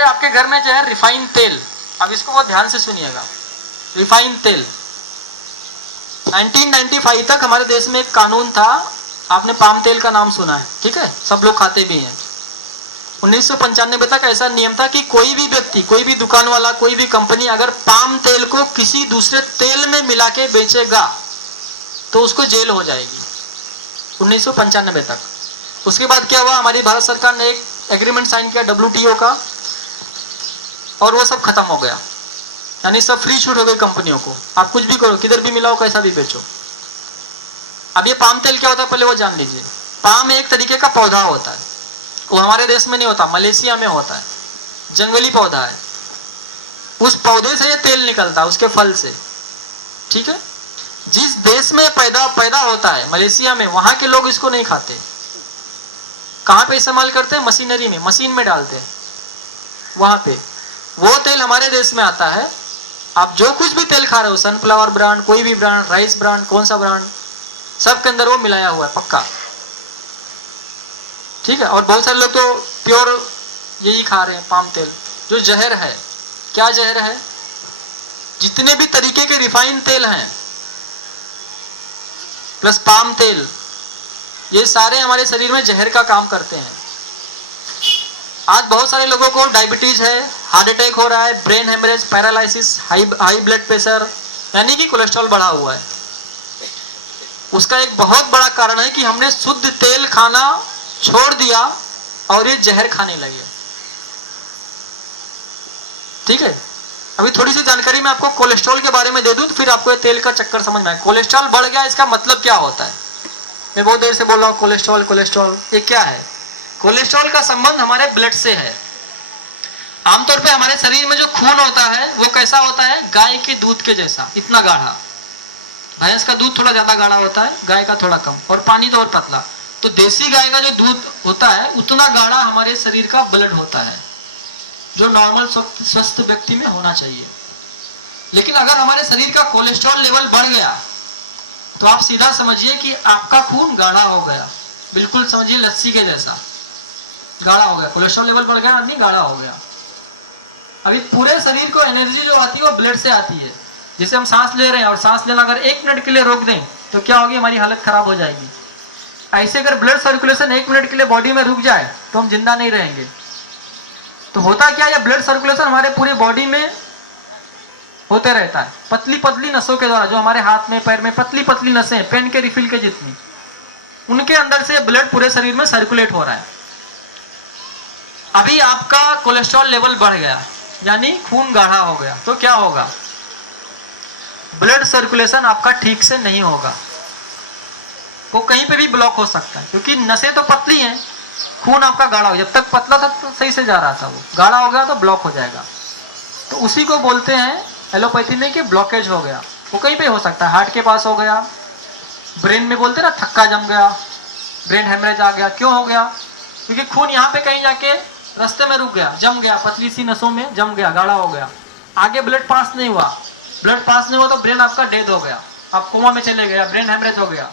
आपके घर में जो है रिफाइंड तेल, अब इसको बहुत ध्यान से सुनिएगा। रिफाइंड तेल 1995 तक हमारे देश में एक कानून था, आपने पाम तेल का नाम सुना है, ठीक है, सब लोग खाते भी हैं। 1995 तक ऐसा नियम था कि कोई भी व्यक्ति, कोई भी दुकान वाला, कोई भी कंपनी अगर पाम तेल को किसी दूसरे तेल में मिला के बेचेगा तो उसको जेल हो जाएगी। 1995 तक। उसके बाद क्या हुआ, हमारी भारत सरकार ने एक एग्रीमेंट साइन किया WTO का, और वो सब खत्म हो गया, यानी सब फ्री छूट हो गई कंपनियों को, आप कुछ भी करो, किधर भी मिलाओ, कैसा भी बेचो। अब ये पाम तेल क्या होता है पहले वो जान लीजिए। पाम एक तरीके का पौधा होता है, वो हमारे देश में नहीं होता, मलेशिया में होता है, जंगली पौधा है। उस पौधे से ये तेल निकलता है, उसके फल से, ठीक है। जिस देश में पैदा होता है, मलेशिया में, वहां के लोग इसको नहीं खाते। कहां पे इस्तेमाल करते हैं? मशीनरी में, मशीन में डालते हैं, वहां पे। वो तेल हमारे देश में आता है। आप जो कुछ भी तेल खा रहे हो, सनफ्लावर ब्रांड, कोई भी ब्रांड, राइस ब्रांड, कौन सा ब्रांड, सब के अंदर वो मिलाया हुआ है पक्का, ठीक है। और बहुत सारे लोग तो प्योर यही खा रहे हैं पाम तेल, जो जहर है। क्या जहर है? जितने भी तरीके के रिफाइंड तेल हैं प्लस पाम तेल, ये सारे हमारे शरीर में जहर का काम करते हैं। आज बहुत सारे लोगों को डायबिटीज है, हार्ट अटैक हो रहा है, brain haemorrhage, paralysis, high blood pressure, यानी कि कोलेस्ट्रॉल बढ़ा हुआ है। उसका एक बहुत बड़ा कारण है कि हमने शुद्ध तेल खाना छोड़ दिया और ये जहर खाने लगे, ठीक है। अभी थोड़ी सी जानकारी मैं आपको कोलेस्ट्रॉल के बारे में दे दूं, तो फिर आपको ये तेल का चक्कर समझ में आए। कोलेस्ट्रॉल बढ़ गया, इसका मतलब क्या होता है? मैं बहुत देर से बोल रहा हूँ कोलेस्ट्रॉल कोलेस्ट्रॉल, ये क्या है? कोलेस्ट्रॉल का संबंध हमारे ब्लड से है। आमतौर पे हमारे शरीर में जो खून होता है वो कैसा होता है? गाय के दूध के जैसा, इतना गाढ़ा। भैंस का दूध थोड़ा ज्यादा गाढ़ा होता है, गाय का थोड़ा कम, और पानी तो और पतला। तो देसी गाय का जो दूध होता है उतना गाढ़ा हमारे शरीर का ब्लड होता है, जो नॉर्मल स्वस्थ व्यक्ति में होना चाहिए। लेकिन अगर हमारे शरीर का कोलेस्ट्रॉल लेवल बढ़ गया तो आप सीधा समझिए कि आपका खून गाढ़ा हो गया, बिल्कुल समझिए लस्सी के जैसा गाढ़ा हो गया। कोलेस्ट्रॉल लेवल बढ़ गया, आदमी गाढ़ा हो गया। अभी पूरे शरीर को एनर्जी जो आती है वो ब्लड से आती है। जैसे हम सांस ले रहे हैं, और सांस लेना अगर 1 मिनट के लिए रोक दें तो क्या होगी? हमारी हालत खराब हो जाएगी। ऐसे अगर ब्लड सर्कुलेशन 1 मिनट के लिए बॉडी में रुक जाए तो हम जिंदा नहीं रहेंगे। तो होता क्या है, ब्लड सर्कुलेशन हमारे पूरे बॉडी में होते रहता है, पतली पतली नसों के द्वारा। जो हमारे हाथ में, पैर में पतली पतली नसें, पेन के रिफिल के जितनी, उनके अंदर से ब्लड पूरे शरीर में सर्कुलेट हो रहा है। अभी आपका कोलेस्ट्रॉल लेवल बढ़ गया, यानी खून गाढ़ा हो गया, तो क्या होगा? ब्लड सर्कुलेशन आपका ठीक से नहीं होगा, वो कहीं पे भी ब्लॉक हो सकता है, क्योंकि नसें तो पतली हैं, खून आपका गाढ़ा हो। जब तक पतला था तो सही से जा रहा था, वो गाढ़ा हो गया तो ब्लॉक हो जाएगा। तो उसी को बोलते हैं एलोपैथी में कि ब्लॉकेज हो गया। वो कहीं पे हो सकता है, हार्ट के पास हो गया, ब्रेन में बोलते ना थक्का जम गया, ब्रेन हेमरेज आ गया। क्यों हो गया? क्योंकि खून यहाँ पे कहीं जाके रास्ते में रुक गया, जम गया, पतली सी नसों में जम गया, गाढ़ा हो गया, आगे ब्लड पास नहीं हुआ। ब्लड पास नहीं हुआ तो ब्रेन आपका डेड हो गया, आप कोमा में चले गए, ब्रेन हेमरेज हो गया।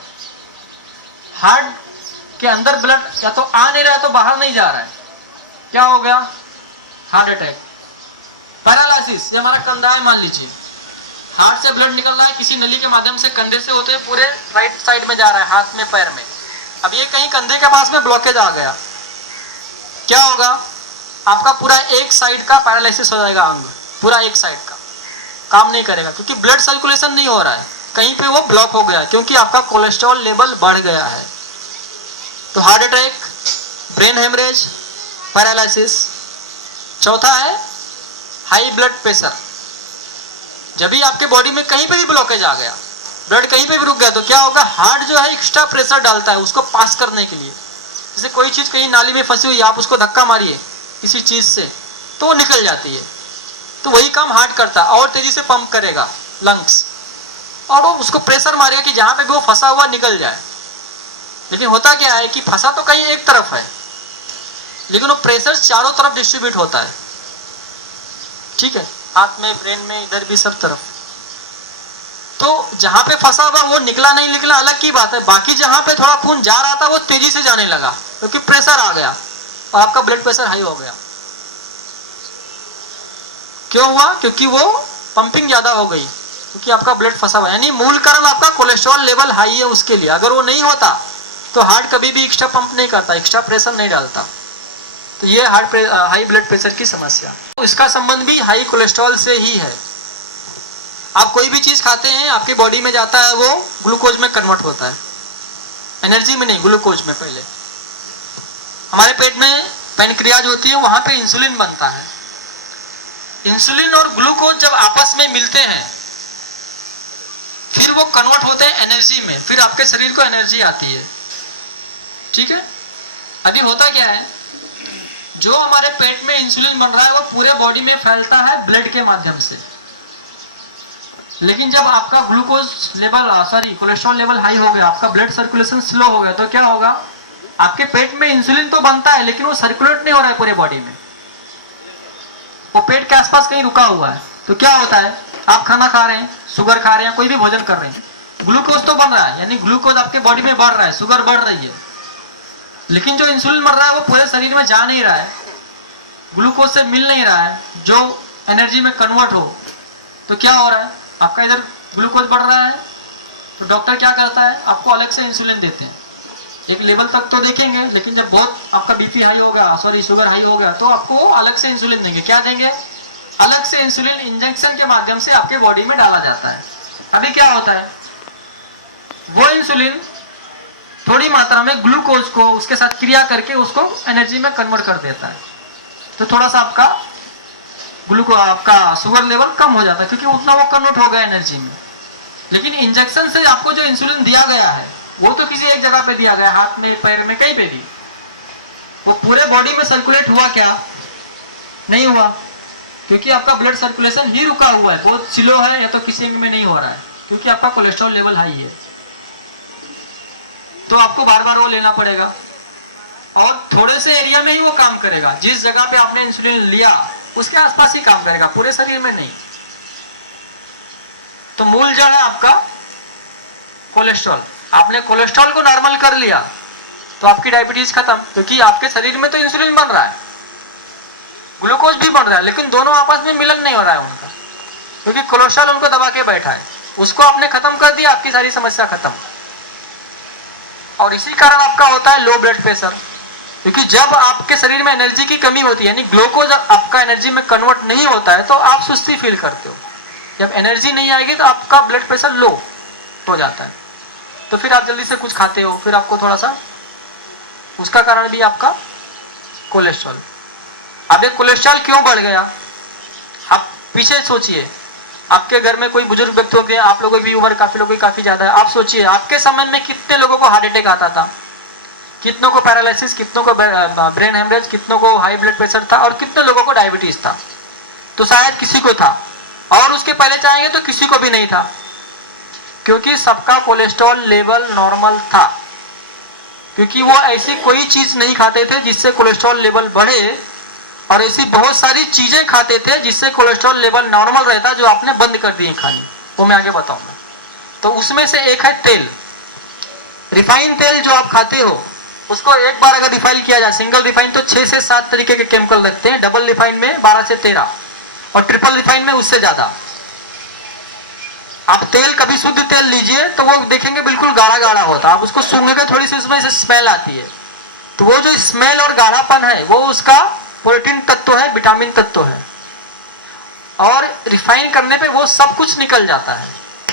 हार्ट के अंदर ब्लड या तो आ नहीं रहा है तो बाहर नहीं जा रहा है, क्या हो गया? Heart attack. पैरालिसिस, ये हमारा कंधा है, मान लीजिए हार्ट से ब्लड निकल रहा है किसी नली के माध्यम से, कंधे से होते पूरे राइट साइड में जा रहा है, हाथ में, पैर में। अब ये कहीं कंधे के पास में ब्लॉकेज आ गया, क्या होगा? आपका पूरा एक साइड का पैरालिसिस हो जाएगा, अंग पूरा एक साइड का काम नहीं करेगा, क्योंकि ब्लड सर्कुलेशन नहीं हो रहा है, कहीं पे वो ब्लॉक हो गया, क्योंकि आपका कोलेस्ट्रॉल लेवल बढ़ गया है। तो heart attack, brain haemorrhage, paralysis. चौथा है हाई ब्लड प्रेशर। जब भी आपके बॉडी में कहीं पे भी ब्लॉकेज आ गया, ब्लड कहीं पे भी रुक गया, तो क्या होगा? हार्ट जो है एक्स्ट्रा प्रेशर डालता है उसको पास करने के लिए। जैसे कोई चीज कहीं नाली में फंसी हुई, आप उसको धक्का मारिए किसी चीज से तो वो निकल जाती है, तो वही काम हार्ट करता है, और तेजी से पंप करेगा लंग्स, और वो उसको प्रेशर मारेगा कि जहां पे भी वो फंसा हुआ निकल जाए। लेकिन होता क्या है कि फंसा तो कहीं एक तरफ है, लेकिन वो प्रेशर चारों तरफ डिस्ट्रीब्यूट होता है, ठीक है, हाथ में, ब्रेन में, इधर भी, सब तरफ। तो जहां पे फंसा हुआ वो निकला नहीं निकला अलग की बात है, बाकी जहां पे थोड़ा खून जा रहा था वो तेजी से जाने लगा, क्योंकि प्रेशर आ गया और आपका ब्लड प्रेशर हाई हो गया। क्यों हुआ? क्योंकि वो पंपिंग ज़्यादा हो गई, क्योंकि आपका ब्लड फंसा हुआ है। यानी मूल कारण आपका कोलेस्ट्रॉल लेवल हाई है उसके लिए। अगर वो नहीं होता तो हार्ट कभी भी एक्स्ट्रा पंप नहीं करता, एक्स्ट्रा प्रेशर नहीं डालता। तो ये हाई ब्लड प्रेशर की समस्या, तो इसका संबंध भी हाई कोलेस्ट्रॉल से ही है। आप कोई भी चीज़ खाते हैं, आपकी बॉडी में जाता है, वो ग्लूकोज में कन्वर्ट होता है, एनर्जी में नहीं, ग्लूकोज में। पहले हमारे पेट में पैनक्रियाज होती है, वहाँ पे इंसुलिन बनता है। इंसुलिन और ग्लूकोज जब आपस में मिलते हैं, फिर वो कन्वर्ट होते हैं एनर्जी में, फिर आपके शरीर को एनर्जी आती है। ठीक है? अभी होता क्या है, जो हमारे पेट में इंसुलिन बन रहा है वो पूरे बॉडी में फैलता है ब्लड के माध्यम से। लेकिन जब आपका glucose level cholesterol level high हो गया, आपका ब्लड सर्कुलेशन स्लो हो गया, तो क्या होगा? आपके पेट में इंसुलिन तो बनता है लेकिन वो सर्कुलेट नहीं हो रहा है पूरे बॉडी में, वो पेट के आसपास कहीं रुका हुआ है। तो क्या होता है, आप खाना खा रहे हैं, शुगर खा रहे हैं, कोई भी भोजन कर रहे हैं, ग्लूकोज तो बन रहा है, यानी ग्लूकोज आपके बॉडी में बढ़ रहा है, शुगर बढ़ रही है, लेकिन जो इंसुलिन बन रहा है वो पूरे शरीर में जा नहीं रहा है, ग्लूकोज से मिल नहीं रहा है जो एनर्जी में कन्वर्ट हो। तो क्या हो रहा है, आपका इधर ग्लूकोज बढ़ रहा है, तो डॉक्टर क्या करता है, आपको अलग से इंसुलिन देते हैं। एक लेवल तक तो देखेंगे, लेकिन जब बहुत आपका बीपी हाई हो गया, शुगर हाई हो गया, तो आपको अलग से इंसुलिन देंगे। क्या देंगे? अलग से इंसुलिन इंजेक्शन के माध्यम से आपके बॉडी में डाला जाता है। अभी क्या होता है, वो इंसुलिन थोड़ी मात्रा में ग्लूकोज को उसके साथ क्रिया करके उसको एनर्जी में कन्वर्ट कर देता है। तो थोड़ा सा आपका शुगर लेवल कम हो जाता है, क्योंकि उतना वो कन्वर्ट हो गया एनर्जी में। लेकिन इंजेक्शन से आपको जो इंसुलिन दिया गया है वो तो किसी एक जगह पे दिया गया, हाथ में, पैर में, कहीं पे भी, वो पूरे बॉडी में सर्कुलेट हुआ क्या? नहीं हुआ, क्योंकि आपका ब्लड सर्कुलेशन ही रुका हुआ है, बहुत स्लो है, या तो किसी अंग में नहीं हो रहा है, क्योंकि आपका कोलेस्ट्रॉल लेवल हाई है। तो आपको बार बार वो लेना पड़ेगा, और थोड़े से एरिया में ही वो काम करेगा। जिस जगह पे आपने इंसुलिन लिया उसके आसपास ही काम करेगा, पूरे शरीर में नहीं। तो मूल जड़ है आपका कोलेस्ट्रॉल। आपने कोलेस्ट्रॉल को नॉर्मल कर लिया तो आपकी डायबिटीज खत्म, क्योंकि आपके शरीर में तो इंसुलिन बन रहा है, ग्लूकोज भी बन रहा है, लेकिन दोनों आपस में मिलन नहीं हो रहा है उनका, क्योंकि कोलेस्ट्रॉल उनको दबा के बैठा है। उसको आपने खत्म कर दिया, आपकी सारी समस्या खत्म। और इसी कारण आपका होता है लो ब्लड प्रेशर, क्योंकि जब आपके शरीर में एनर्जी की कमी होती है, यानी ग्लूकोज आपका एनर्जी में कन्वर्ट नहीं होता है, तो आप सुस्ती फील करते हो। जब एनर्जी नहीं आएगी तो आपका ब्लड प्रेशर लो हो जाता है, तो फिर आप जल्दी से कुछ खाते हो, फिर आपको थोड़ा सा, उसका कारण भी आपका कोलेस्ट्रॉल। अब ये कोलेस्ट्रॉल क्यों बढ़ गया, आप पीछे सोचिए। आपके घर में कोई बुजुर्ग व्यक्ति होंगे, आप लोगों की उम्र काफी लोगों की काफी ज्यादा है, आप सोचिए आपके समय में कितने लोगों को हार्ट अटैक आता था, कितनों को पैरालिसिस, कितनों को ब्रेन हेमरेज, कितनों को हाई ब्लड प्रेशर था, और कितने लोगों को डायबिटीज था। तो शायद किसी को था, और उसके पहले चाहेंगे तो किसी को भी नहीं था, क्योंकि सबका कोलेस्ट्रॉल लेवल नॉर्मल था, क्योंकि वो ऐसी कोई चीज नहीं खाते थे जिससे कोलेस्ट्रॉल लेवल बढ़े, और ऐसी बहुत सारी चीजें खाते थे जिससे कोलेस्ट्रॉल लेवल नॉर्मल रहता, जो आपने बंद कर दिए खानी, वो मैं आगे बताऊंगा। तो उसमें से एक है तेल, रिफाइन तेल जो आप खाते हो, उसको एक बार अगर रिफाइन किया जाए, सिंगल रिफाइन तो 6 से 7 तरीके के केमिकल लगते हैं, डबल रिफाइन में 12 से 13, और ट्रिपल रिफाइन में उससे ज्यादा। आप तेल कभी शुद्ध तेल लीजिए तो वो देखेंगे बिल्कुल गाढ़ा गाढ़ा होता है, आप उसको सूंघेंगे थोड़ी सी उसमें से स्मेल आती है, तो वो जो स्मेल और गाढ़ापन है वो उसका प्रोटीन तत्व है, विटामिन तत्व है, और रिफाइन करने पे वो सब कुछ निकल जाता है,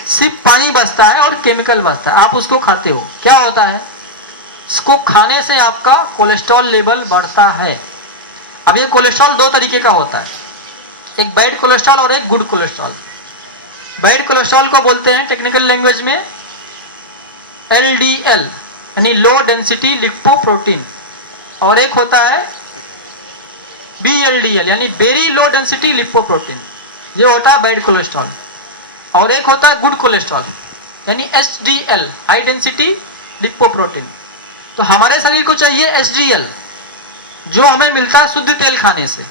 सिर्फ पानी बचता है और केमिकल बचता है। आप उसको खाते हो, क्या होता है, इसको खाने से आपका कोलेस्ट्रॉल लेवल बढ़ता है। अब ये कोलेस्ट्रॉल 2 तरीके का होता है, एक बैड कोलेस्ट्रॉल और एक गुड कोलेस्ट्रॉल। बैड कोलेस्ट्रॉल को बोलते हैं टेक्निकल लैंग्वेज में LDL, यानी लो डेंसिटी लिपोप्रोटीन, और एक होता है VLDL, यानी वेरी लो डेंसिटी लिपोप्रोटीन, ये होता है बैड कोलेस्ट्रॉल। और एक होता है गुड कोलेस्ट्रॉल, यानी HDL, हाई डेंसिटी लिपोप्रोटीन। तो हमारे शरीर को चाहिए HDL, जो हमें मिलता है शुद्ध तेल खाने से।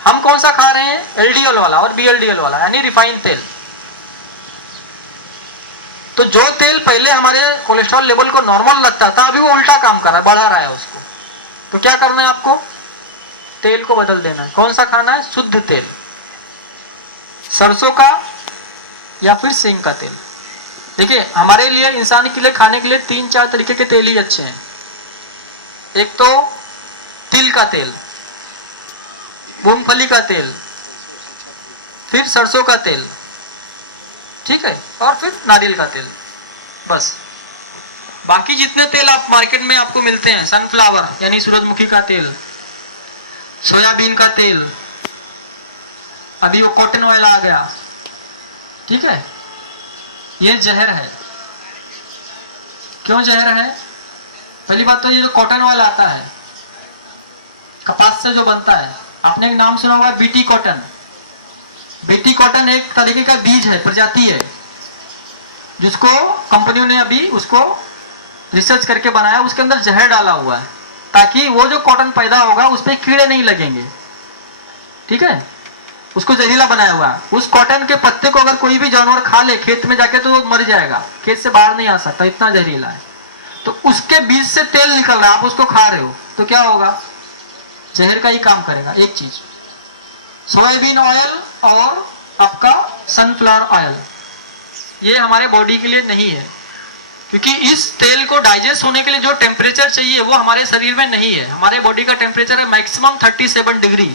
हम कौन सा खा रहे हैं, LDL वाला और VLDL वाला, यानी रिफाइंड तेल। तो जो तेल पहले हमारे कोलेस्ट्रॉल लेवल को नॉर्मल लगता था, अभी वो उल्टा काम कर रहा है, बढ़ा रहा है उसको। तो क्या करना है आपको, तेल को बदल देना है। कौन सा खाना है? शुद्ध तेल, सरसों का या फिर सींग का तेल। देखिए हमारे लिए, इंसान के लिए खाने के लिए 3-4 तरीके के तेल ही अच्छे हैं। एक तो तिल का तेल, मूंगफली का तेल, फिर सरसों का तेल, ठीक है, और फिर नारियल का तेल, बस। बाकी जितने तेल आप मार्केट में आपको मिलते हैं, सनफ्लावर यानी सूरजमुखी का तेल, सोयाबीन का तेल, अभी वो कॉटन ऑयल आ गया, ठीक है, ये जहर है। क्यों जहर है? पहली बात तो ये जो कॉटन ऑयल आता है कपास से जो बनता है, आपने एक नाम सुना होगा बीटी कॉटन। बीटी कॉटन एक तरीके का बीज है, प्रजाति है, जिसको कंपनियों ने अभी उसको रिसर्च करके बनाया। उसके अंदर जहर डाला हुआ है ताकि वो जो कॉटन पैदा होगा उस पर कीड़े नहीं लगेंगे, ठीक है, उसको जहरीला बनाया हुआ है। उस कॉटन के पत्ते को अगर कोई भी जानवर खा ले खेत में जाके तो वो मर जाएगा, खेत से बाहर नहीं आ सकता, इतना जहरीला है। तो उसके बीज से तेल निकल रहा है, आप उसको खा रहे हो तो क्या होगा? जहर का ही काम करेगा। एक चीज सोयाबीन ऑयल और आपका सनफ्लावर ऑयल, ये हमारे बॉडी के लिए नहीं है, क्योंकि इस तेल को डाइजेस्ट होने के लिए जो टेम्परेचर चाहिए वो हमारे शरीर में नहीं है। हमारे बॉडी का टेम्परेचर है मैक्सिमम 37 डिग्री।